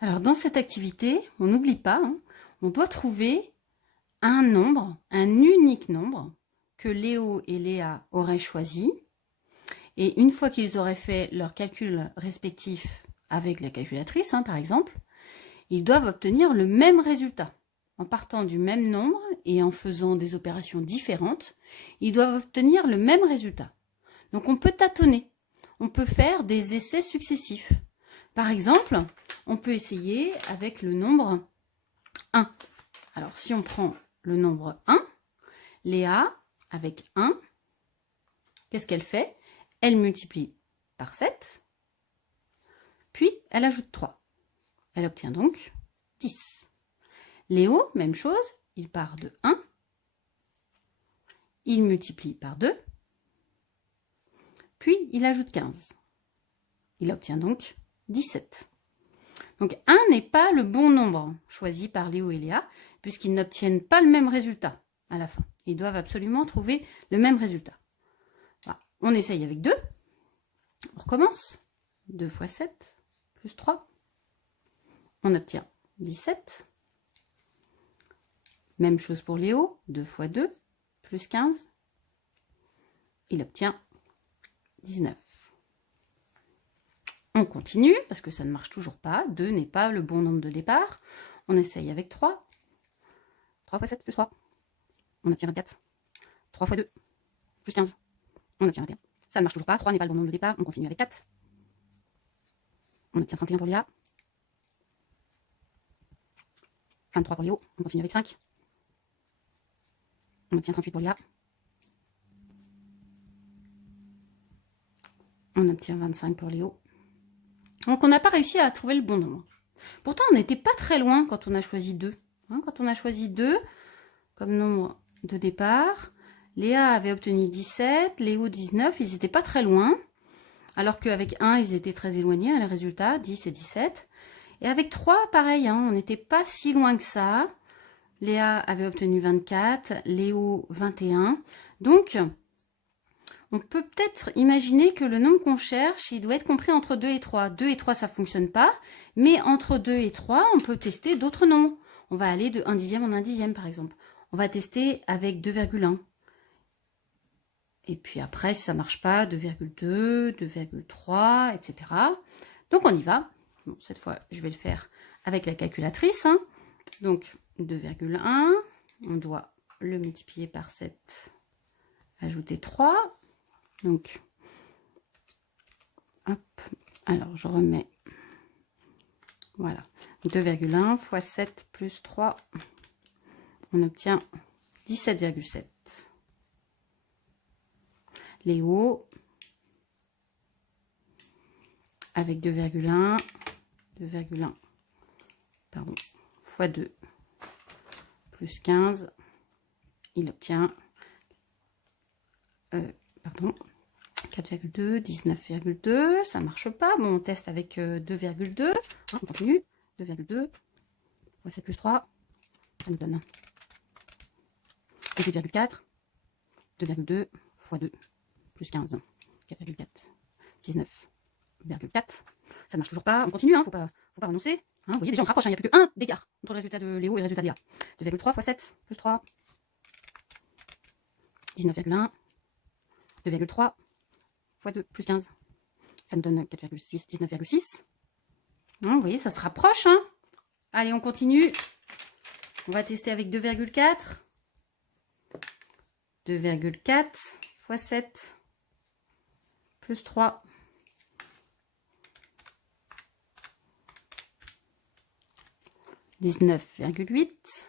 Alors, dans cette activité, on n'oublie pas, on doit trouver un nombre, un unique nombre, que Léo et Léa auraient choisi. Et une fois qu'ils auraient fait leurs calculs respectifs avec la calculatrice, par exemple, ils doivent obtenir le même résultat. En partant du même nombre et en faisant des opérations différentes, ils doivent obtenir le même résultat. Donc on peut tâtonner, on peut faire des essais successifs. Par exemple, on peut essayer avec le nombre 1. Alors si on prend le nombre 1, Léa, avec 1, qu'est-ce qu'elle fait? Elle multiplie par 7, puis elle ajoute 3. Elle obtient donc 10. Léo, même chose, il part de 1, il multiplie par 2, puis il ajoute 15. Il obtient donc 17. Donc 1 n'est pas le bon nombre choisi par Léo et Léa, puisqu'ils n'obtiennent pas le même résultat à la fin. Ils doivent absolument trouver le même résultat. Voilà. On essaye avec 2. On recommence. 2 fois 7 plus 3. On obtient 17. Même chose pour Léo. 2 fois 2 plus 15. Il obtient 19. On continue, parce que ça ne marche toujours pas. 2 n'est pas le bon nombre de départ. On essaye avec 3. 3 fois 7 plus 3. On obtient 24. 3 fois 2 plus 15. On obtient 21. Ça ne marche toujours pas. 3 n'est pas le bon nombre de départ. On continue avec 4. On obtient 31 pour Léa. 23 pour Léo. On continue avec 5. On obtient 38 pour Léa. On obtient 25 pour Léo. Donc on n'a pas réussi à trouver le bon nombre. Pourtant on n'était pas très loin quand on a choisi 2. Quand on a choisi 2 comme nombre de départ, Léa avait obtenu 17, Léo 19, ils n'étaient pas très loin. Alors qu'avec 1, ils étaient très éloignés, les résultats, 10 et 17. Et avec 3, pareil, on n'était pas si loin que ça. Léa avait obtenu 24, Léo 21. Donc, on peut peut-être imaginer que le nombre qu'on cherche, il doit être compris entre 2 et 3. 2 et 3, ça ne fonctionne pas. Mais entre 2 et 3, on peut tester d'autres nombres. On va aller de 1 dixième en 1 dixième, par exemple. On va tester avec 2,1. Et puis après, si ça ne marche pas, 2,2, 2,3, etc. Donc on y va. Bon, cette fois, je vais le faire avec la calculatrice. Donc 2,1, on doit le multiplier par 7, ajouter 3. Donc, hop, alors je remets, voilà, 2,1 fois 7 plus 3, on obtient 17,7. Léo, avec 2,1, pardon, fois 2, plus 15, il obtient, 4,2, 19,2, ça marche pas. Bon, on teste avec 2,2, on continue, 2,2, fois 7 plus 3, ça nous donne 18,4, 2,2 fois 2, plus 15, 4,4, 19,4. Ça ne marche toujours pas, on continue, faut pas renoncer. Vous voyez, déjà on se rapproche, il n'y a plus que 1 d'écart entre le résultat de Léo et le résultat de Léa. 2,3 fois 7 plus 3, 19,1, 2,3 fois 2 plus 15, ça nous donne 4,6, 19,6. Vous voyez, ça se rapproche. Allez, on continue. On va tester avec 2,4. 2,4 fois 7 plus 3. 19,8.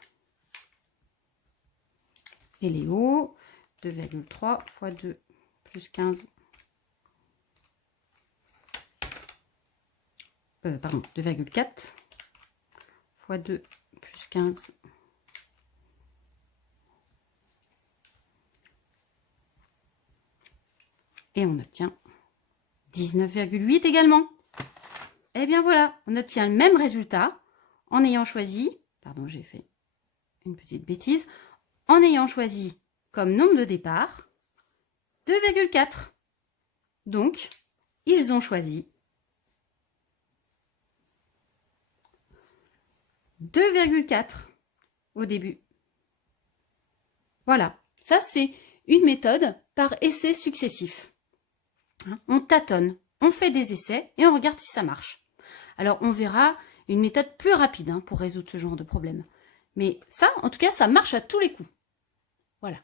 Et Léo, 2,3 fois 2 plus 15. Pardon, 2,4 fois 2 plus 15. Et on obtient 19,8 également. Et bien voilà, on obtient le même résultat en ayant choisi, pardon, j'ai fait une petite bêtise, en ayant choisi comme nombre de départ 2,4. Donc, ils ont choisi 2,4 au début. Voilà, ça c'est une méthode par essai successif. On tâtonne, on fait des essais et on regarde si ça marche. Alors on verra une méthode plus rapide pour résoudre ce genre de problème. Mais ça, en tout cas, ça marche à tous les coups. Voilà.